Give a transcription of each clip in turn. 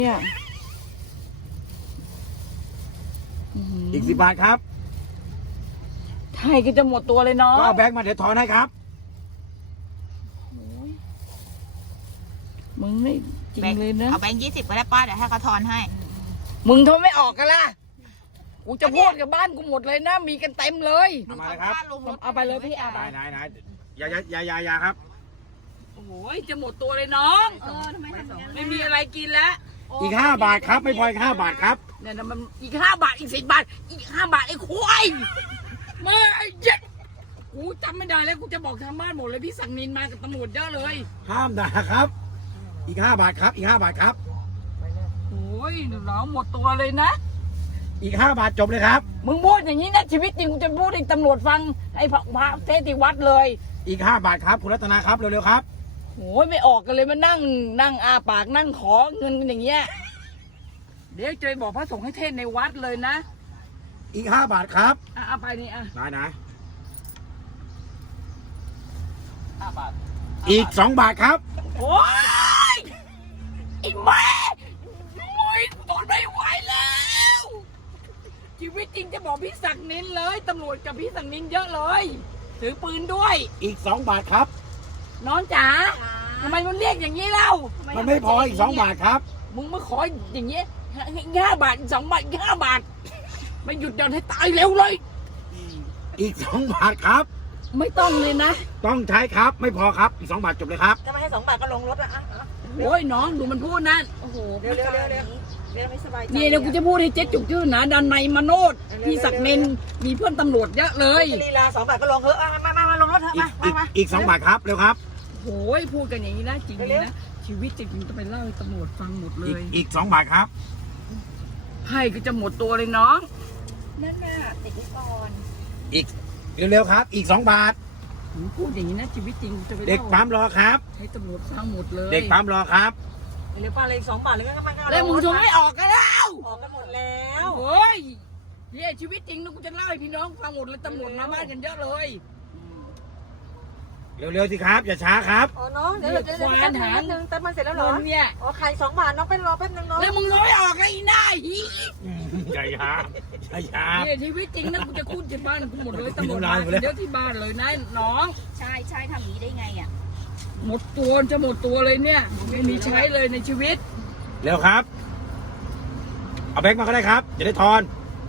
เนี่ยอีก10 บาทครับไทยก็จะหมดตัวเลยเนาะก็เอาแบงค์มาเดี๋ยวถอนให้ครับมึงนี่จริงเลยนะเอาแบงค์20ก็ได้ป้าเดี๋ยวให้เขาทอนให้มึงทนไม่ออกกันล่ะกูจะพูดกับบ้านกูหมดเลยนะมีกันเต็มเลยเอามาเลยครับเอาไปเลยพี่อาไหนอย่าครับโอ้ยจะหมดตัวเลยน้องไม่มีอะไรกินแล้วอีก5 บาทครับไม่พออีก5 บาทครับเนี่ยมันอีก5 บาทอีก10 บาทอีก5 บาทไอ้ควายมาไอ้เจ็ดกูจำไม่ได้แล้วกูจะบอกทางบ้านหมดเลยพี่สังนินมากับตำรวจเยอะเลยห้ามด่าครับอีก5 บาทครับอีก5 บาทครับโอ้ยน้องหมดตัวเลยนะอีก5 บาทจบเลยครับมึงพูดอย่างนี้นะชีวิตจริงกูจะพูดให้ตำรวจฟังไอ้พระเทศที่วัดเลยอีก5 บาทครับคุณรัตนาครับเร็วๆครับโอ้ยไม่ออกกันเลยมานั่งอาปากนั่งขอเงินกันอย่างเงี้ยเดี๋ยวจะบอกพระสงฆ์ให้เทศในวัดเลยนะอีก5 บาทครับเอาไปนี่ได้5 บาทอีก2 บาทครับโอ้ยไอ้แม่โอ้ยทนไม่ไหวแล้วชีวิตจริงจะบอกพี่ศักดิ์นินเลยตำรวจกับพี่ศักดิ์นินเยอะเลยถือปืนด้วยอีก2 บาทครับน้องจ๋าทำไมมันเรียกอย่างนี้เล่ามันไม่พออีก2 บาทครับมึงมาขออย่างเงี้ย5 บาท2 บาท5 บาทไม่หยุดหย่อนให้ตายเร็วเลยอีก2 บาทครับไม่ต้องเลยนะต้องใช้ครับไม่พอครับอีก2 บาทจบเลยครับถ้าไม่ให้2 บาทก็ลงรถละโอ้ยน้องดูมันพูดนั่นโอ้โหเร็วไม่สบายใจนี่เดี๋ยวกูจะพูดให้เจ๊จุกชื่อหนาดันในมโนดพี่ศักดิ์นินมีเพื่อนตำรวจเยอะเลยลีลา2 บาทก็ลงเถอะมาลงรถเถอะมาอีก2 บาทครับเร็วครับโอ้ยพูดกันอย่างนี้นะจริงนะชีวิตจริงจะไปเล่าให้ตำรวจฟังหมดเลยอีก2 บาทครับไพ่ก็จะหมดตัวเลยน้องนั่นน่ะติดก่อนอีกเร็วๆครับอีก2 บาทพูดอย่างนี้นะชีวิตจริงจะไปเด็กปั๊มรอครับให้ตำรวจฟังหมดเลยเด็กปั๊มรอครับเร็วป้าเลย2 บาทเลยก็ไม่แล้วมึงทนไม่ออกกันแล้วออกกันหมดแล้วโอ้ยเนี่ยชีวิตจริงนะกูจะเล่าให้พี่น้องฟังหมดเลยตำรวจมาบ้านกันเยอะเลยเร็วๆสิครับอย่าช้าครับอ๋อน้องเดี๋ยวเราจะควานหานึงแต่มันเสร็จแล้วเหรอเนี่ยอ๋อไข่2 บาทน้องเป็นรอแป๊บนึงน้องแล้วมึงทนไม่ออกไอ้หน้าหีใช่ครับเนี่ยชีวิตจริงนะกูจะพูดที่บ้านกูหมดเลยตำรวจมาเยอะที่บ้านเลยนะน้องใช่ทำนี้ได้ไงอ่ะหมดตัวจะหมดตัวเลยเนี่ยไม่มีใช้เลยในชีวิตเร็วครับเอาแบงค์มาก็ได้ครับจะได้ทอน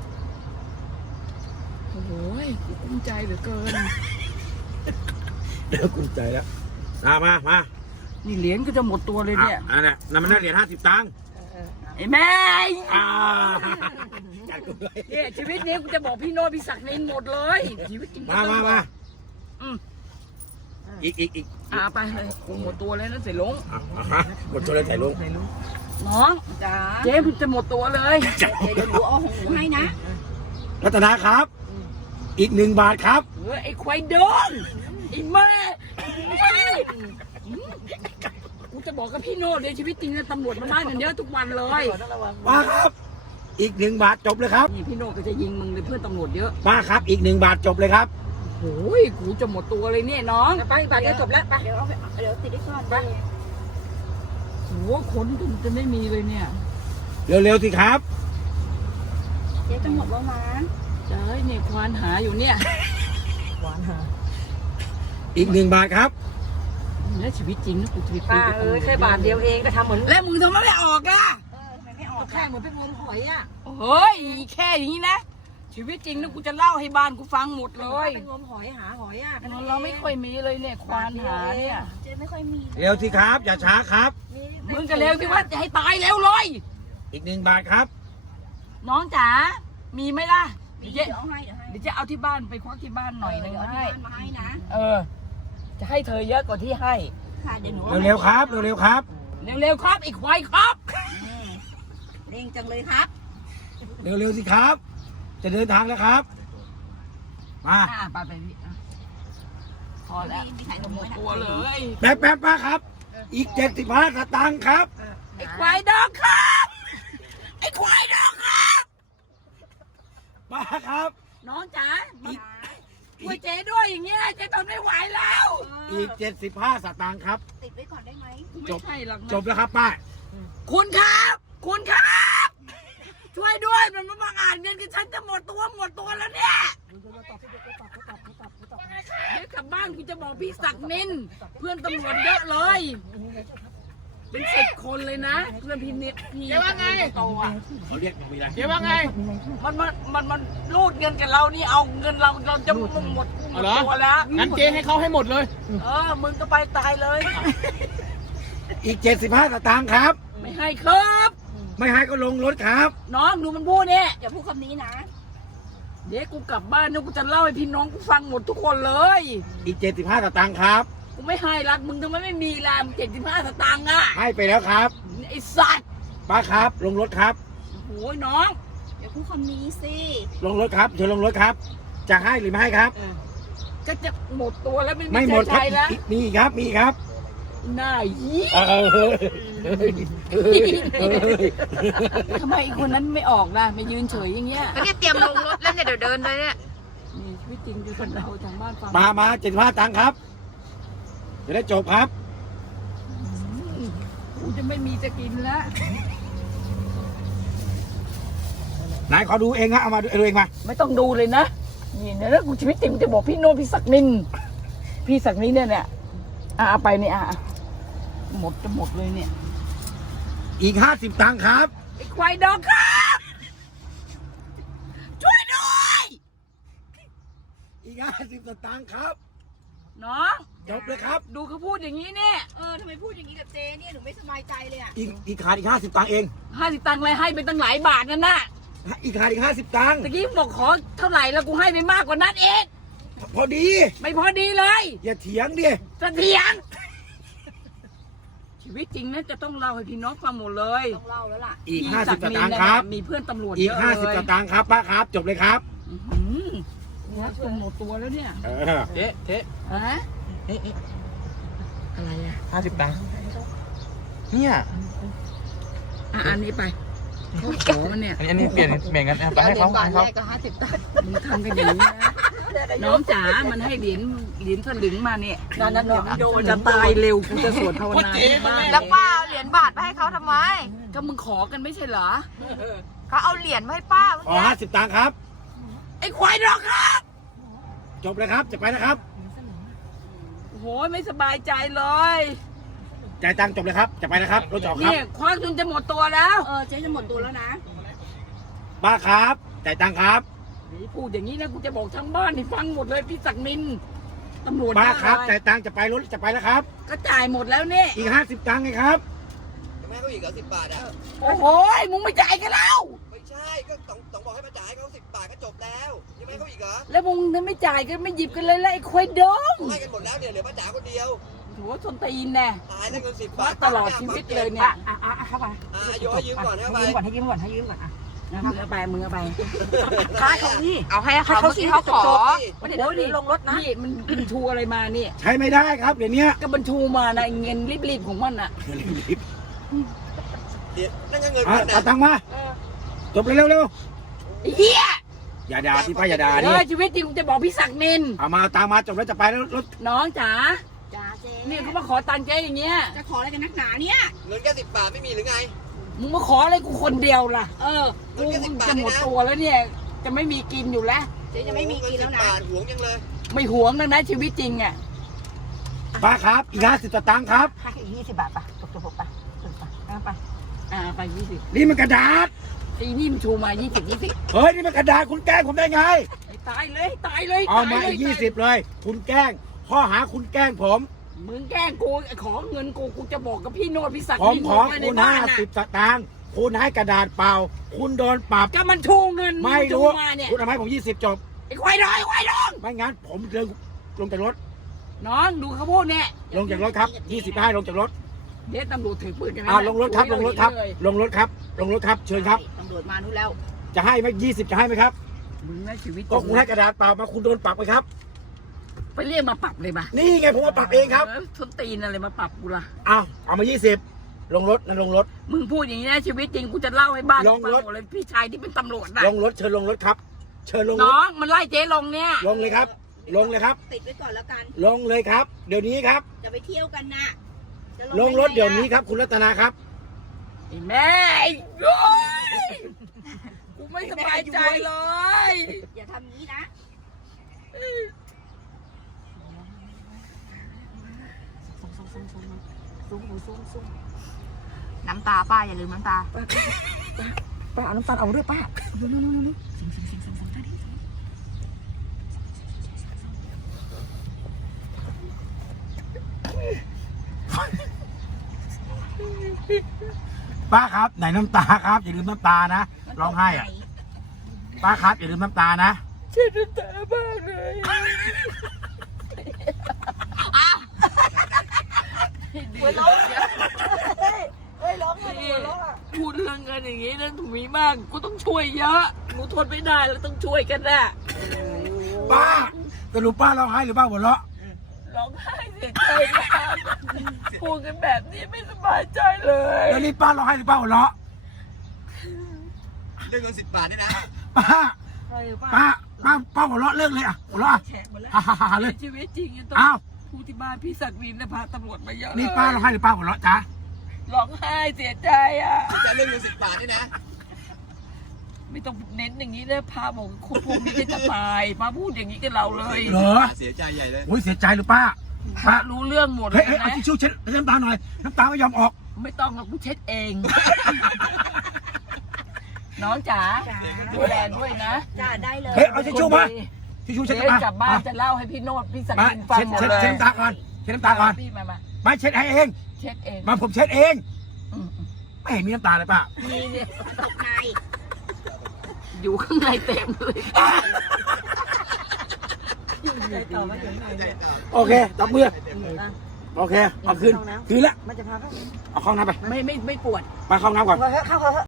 โอ้โหกุ้มใจเหลือเกินเดี๋ยวกุ้มใจแล้วมานี่เหรียญก็จะหมดตัวเลยเนี่ยนั่นมันเหรียญ50 ตังค์ไอ้แม่จัดกูเลยเนี่ยชีวิตนี้กูจะบอกพี่โน้ตพี่ศักดิ์นินหมดเลยชีวิตจริงมาอีกไปเลยกูหมดตัวเลยนะเสร็จลงหมดตัวเลยใส่ลงน้องจ้าเจ๊จะหมดตัวเลยเดี๋ยวหนูเอาของหนูให้นะรัตนาครับอีก1 บาทครับไอ้ควายดงไอ้แม่กูจะบอกกับพี่โน้ตเลยชีวิตจริงนะตำรวจมาบ้านกันเยอะทุกวันเลยมาครับอีก1 บาทจบเลยครับนี่พี่โน้ตก็จะยิงมึงเลยเพื่อนตำรวจเยอะมาครับอีก1 บาทจบเลยครับโอ้ยกูจะหมดตัวเลยเนี่ยน้องไปบาทเดียวจบแล้วไปเดี๋ยวติดได้ก่อนไปโอ้คนจะไม่มีเลยเนี่ยเร็วๆสิครับเจ๊จะหมดแล้วนะใช่เนี่ยควานหาอยู่เนี่ยควานหาอีก1 บาทครับแล้วชีวิตจริงนะกูจะไปคุยกับแค่บาทเดียวเองก็ทำเหมือนแล้วมึงทำไมไม่ออกอ่ะทำไมไม่ออกแค่เหมือนเป็นงมหอยอ่ะเฮ้ยแค่อย่างนี้นะชีวิตจริงนะกูจะเล่าให้บ้านกูฟังหมดเลยเป็นงมหอยหาหอยอ่ะเราไม่ค่อยมีเลยเนี่ยควานหาเนี่ยเจ๊ไม่ค่อยมีเร็วสิครับอย่าช้าครับมึงก็เร็วที่ว่าจะให้ตายเร็วเลยอีก1 บาทครับน้องจ๋ามีไหมล่ะเดี๋ยวจะเอาที่บ้านไปควักที่บ้านหน่อยนึงให้นะจะให้เธอเยอะกว่าที่ให้ค่ะเดี๋ยวหนูเร็วๆครับเร็วๆครับเร็วครับอีกควายครับเร่งจังเลยครับเร็วๆสิครับจะเดินทางแล้วครับมาไปพี่พอแล้วหมดตัวเลยแป๊บป้าครับอีก75 สตางค์ครับไอ้ควายดอกครับไอ้ควายดอกครับป้าครับน้องจ๋าช่วยเจ๊ด้วยอย่างเงี้ยเจ๊ทนไม่ไหวแล้วอีก75 สตางค์ครับติดไว้ก่อนได้ไหมไม่ใช่หรอกจบแล้วครับป้าคุณครับคุพี่ศักดิ์นินเพื่อนตำรวจเยอะเลย เป็น10 คนเลยนะเพื่อนพี่เนี่ยพี่ว่าไงโตอ่ะเขาเรียกมีอะไรเจ๊ว่าไงมันรูดเงินกับเรานี่เอาเงินเราจะหมดเอาเหรอตัวแล้วงั้นเจ๊ให้เขาให้หมดเลยมึงก็ไปตายเลยอีก75 สตางค์ครับไม่ให้ครับไม่ให้ก็ลงรถครับน้องดูมันพูดเนี่ยอย่าพูดคำนี้นะเดี๋ยวกูกลับบ้านแล้วกูจะเล่าให้พี่น้องกูฟังหมดทุกคนเลยอีก75 สตางค์ครับกูไม่ให้รักมึงทำไมไม่มีล่ะมึง75 สตางค์อ่ะให้ไปแล้วครับไอ้สัตว์ป้าครับ ลงรถครับโอ้ยน้องอย่าพูดคำนี้สิลงรถครับเชิญลงรถครับ จะให้หรือไม่ให้ครับก็จะหมดตัวแล้วไม่หมดครับใช่แล้วมีอีกครับ มีอีกครับหน้ายี่เออเฮ้ยเฮ้ยเฮ้ยเฮ้ยทำไมไอ้คนนั้นไม่ออกล่ะไม่ยืนเฉยอย่างเงี้ยก็เนี่ยเตรียมลงรถแล้วเนี่ยเดี๋ยวเดินเลยเนี่ยนี่ชีวิตจริงคือคนเราทางบ้านฟังมา75 ตังค์ครับ จะได้จบครับกูจะไม่มีจะกินแล้วไหนขอดูเองฮะเอามาดูเองมาไม่ต้องดูเลยนะนี่นะแล้วกูชีวิตจริงกูจะบอกพี่โน้ตพี่ศักดิ์นินพี่ศักดิ์นินเนี่ยเอาไปเนี่ยหมดจะหมดเลยเนี่ยอีก50 ตังค์ครับไอ้ควายดอกครับช่วยด้วยอีก50 สตางค์ครับน้องจบเลยครับดูเขาพูดอย่างนี้เนี่ยทำไมพูดอย่างนี้กับเจ๊เนี่ยหนูไม่สบายใจเลยอ่ะอีกขาดอีก50 ตังค์เอง 50 ตังค์อะไรให้ไปตั้งหลายบาทนั่นน่ะอีกขาดอีก50 ตังค์ตะกี้บอกขอเท่าไหร่แล้วกูให้ไปมากกว่านั้นเองพอดีไม่พอดีเลยอย่าเถียงดิจะเถียง ชีวิตจริงนะจะต้องเล่าให้พี่น้องฟังหมดเลยต้องเล่าแล้วล่ะอีกพี่ 50 ศัสดิ์นินตางค์น่ะครับมีเพื่อนตำรวจอีเยกอะเลย 50 สตางค์ครับป้าครับ จบเลยครับรักจนหมดตัวแล้วเนี่ยเออเจ๊ฮะอะไรอ่ะ 50 ตังค์เนี่ยอันนี้ไปเขาขอมันเนี่ยอันนี้เปลี่ยนกันไปให้เขาให้เขามึงทำกันอย่างนี้นะน้องจ๋ามันให้เหรียญสลึงมาเนี่ยนั่นโดนจะตายเร็วกูจะสวดภาวนาที่บ้านแล้วป้าเอาเหรียญบาทไปให้เขาทำไมก็มึงขอกันไม่ใช่เหรอเขาเอาเหรียญมาให้ป้าขอ50 ตังค์ครับไอ้ควายดอกครับจบเลยครับ จะไปนะครับโอ้โหไม่สบายใจเลยจ่ายตังค์จบเลยครับ จะไปนะครับ รถจอดครับเนี่ยควักจนจะหมดตัวแล้วเจ๊จะหมดตัวแล้วนะป้าครับ จ่ายตังค์ครับพูดอย่างนี้นะกูจะบอกทั้งบ้านให้ฟังหมดเลยพี่ศักดิ์นินตำรวจป้าครับได้จ่ายตังค์จะไปรถจะไปแล้วครับก็จ่ายหมดแล้วเนี่ยอีก50 ตังค์ไงครับแม่เขาอีกเหรอ10 บาทอ่ะโอ้โหมึงไม่จ่ายกันแล้วไม่ใช่ ก็ต้องบอกให้มาจ่ายให้เขา10 บาทก็จบแล้วยังไม่ให้เขาอีกเหรอแล้วมึงนั้นไม่จ่ายกันไม่หยิบกันเลยแล้วไอ้ควายดองให้กันหมดแล้วเนี่ยเหลือป้าจ๋าคนเดียวโหชนตีนแน่หายแล้วเงิน10 ควับาก ทตลอดชีวิตเลยเนี่ยเข้าไปโยให้ยืมก่อนให้ไปให้ยืมก่อนอ่ะมึงเอาไปมึงเอาไปค่าเขานี่เอาให้เขาเมื่อกี้เขาขอเดี๋ยวลงรถนะนี่มันบรรทูอะไรมาเนี่ยใช้ไม่ได้ครับเดี๋ยวนี้ก็บรรทูมานะเงินรีบๆของมันอ่ะเดี๋ยวนั่นก็เงินเอาพันเอานะตังค์มา จบเร็วไอ้เหี้ยๆอย่าด่าที่ป้าอย่าด่าเอดิอชีวิตจริงกูจะบอกพี่ศักดิ์นินเอามาเอาตังค์มาจบแล้วจะไปแล้วรถน้องจ๋าจ้าเจ๊เนี่ยเขามาขอตังค์เจ๊อย่างเงี้ยจะขออะไรกันนักหนาเนี่ยเงินแค่10 บาทไม่มีหรือไงมึงมาขออะไรกูคนเดียวล่ะ กูเงินแค่10 บาทจะหมดตัวแล้วเนี่ย จะไม่มีกินอยู่แล้วเจ๊จะไม่มีกินแล้วเงินะ 10 บาทหวงยังเลยไม่หวงนะชีวิตจริงอ่ะป้าครับ อีก50 สตางค์ครับให้อีก20 บาทป่ะจบไปไปไป20 นี่มันกระดาษตีนี่มันชูมา20 เฮ้ยนี่มันกระดาษคุณแกล้งผมได้ไงตายเลยตายเลยเอามาตยลอีก20เลย คุณแกล้ง ข้อหาคุณแกล้งผมมึงแกล้งกูขอเงินกูจะบอกกับพี่โนดพี่ศักดิ์ผมนี่ขอไว้ในคุณบ้านน่ะ 50 สตางค์คุณให้กระดาษเปล่า คุณโดนปรับก็มันชูเงินไม่รู้ชูมาเนี่ยคุณทำให้ผม20 จบไอ้ควายดอยควายดองไม่งั้นผมเดินลงจากรถน้องดูเขาพูดเนี่ยลงจากรถครับ20ให้ลงจากรถเดี๋ยวตำรวจถือปืนกันไหมลงรถครับ ลงรถครับ ลงรถครับ ลงรถครับ เชิญครับตำรวจมานู่นแล้วจะให้ไหม20 จะให้ไหมครับมึงนะชีวิตก็คุณให้กระดาษเปล่ามาคุณโดนปรับไหมครับไปเรียกมาปรับเลยป่ะนี่ไงผมมาปรับเองครับชนตีนอะไรมาปรับกูล่ะเอามา20 ลงรถนะลงรถมึงพูดอย่างนี้นะชีวิตจริงกูจะเล่าให้บ้านลงรถฟัหมดเลยพี่ชายที่เป็นตำรวจนะลงรถเชิญลงรถครับ เชิญลงรน้ถองมันไล่เจ๊ลงเนี่ยลงเลยครับ ลงเลยครับติดไว้ก่อนแล้วกันลงเลยครับ เดี๋ยวนี้ครับจะไปเที่ยวกันนะจะลงรถเดี๋ยวนี้ครับ คุณรัตนาครับไอ้แม่ไอ้โว้ยกูไม่สบายใจเลยอย่าทำงี้นะซุ้มน้ำตาป้าอย่าลืมน้ำตาป้าเอาน้ำตาลเอาด้วยป้าป้าครับไหนน้ำตาครับอย่าลืมน้ำตานะร้องไห้อ่ะป้าครับอย่าลืมน้ำตานะเช็ดน้ำตาบ้างเลยหัวเราะเฮ้ยร้องเลยหัวเราะอะพูดเรื่องเงินอย่างนี้นะถูกมีมากกูต้องช่วยเยอะหนูทนไม่ได้แล้วต้องช่วยกันน่ะป้าสรุปป้าร้องไห้หรือป้าหัวเราะร้องไห้เสียใจมากพูดกันแบบนี้ไม่สบายใจเลยแล้วนี่ป้าร้องไห้หรือป้าหัวเราะได้เงิน10 บาทนี่นะป้าเฮ้ยป้าป้าหัวเราะเลิกเลยอ่ะหัวเราะแฉะหมดแล้วฮ่าเลยชีวิตจริงยังต้องอ้าวพูดที่บ้านพี่ศักดินนะพาตำรวจมาเยอะนี่ป้าร้องไห้หรือป้าหัวเราะจ๊ะร้องไห้เสียใจอ่ะจะเรื่องเงิน10 บาทนี่นะไม่ต้องเน้นอย่างนี้นะพาบอกคนพวกนี้จะตายมาพูดอย่างนี้กับเราเลยเหรอเสียใจใหญ่เลยโอ้ยเสียใจหรือป้าป้ารู้เรื่องหมดเลเฮ้ยยเฮ้ยเอานะทิชชู่เช็ดน้ำตาหน่อยน้ำตาไม่ยอมออกไม่ต้องหรอกกูเช็ดเอง น้องจ๋าจ้าดูแลด้วยนะจ้าได้เลยเฮ้ยเอาทิชชู่มาทิชชู่เช็ดเดี๋ยวน้ำตากลับบ้านจะเล่าให้พี่โนดพี่ศักมาดินฟังเช็ดหมดเช็ดเลยเช็ดน้ำตาก่อนเช็ดน้ำตาก่อนพี่มาไม่เช็ดให้เองเช็ดเองมาผมเช็ดเองอืมไม่เห็นมีน้ำตาเลยป้ามีเนี่ยตกในอยู่ข้างในเต็มเลยใจต่อมาอยู่ไหนเนี่ยโอเคจับมือโอเคเอาคืนคืนละมันจะพาเข้าเอาเข้าห้องน้ำไปไม่ปวดไปเข้าห้องน้ำก่อนเข้า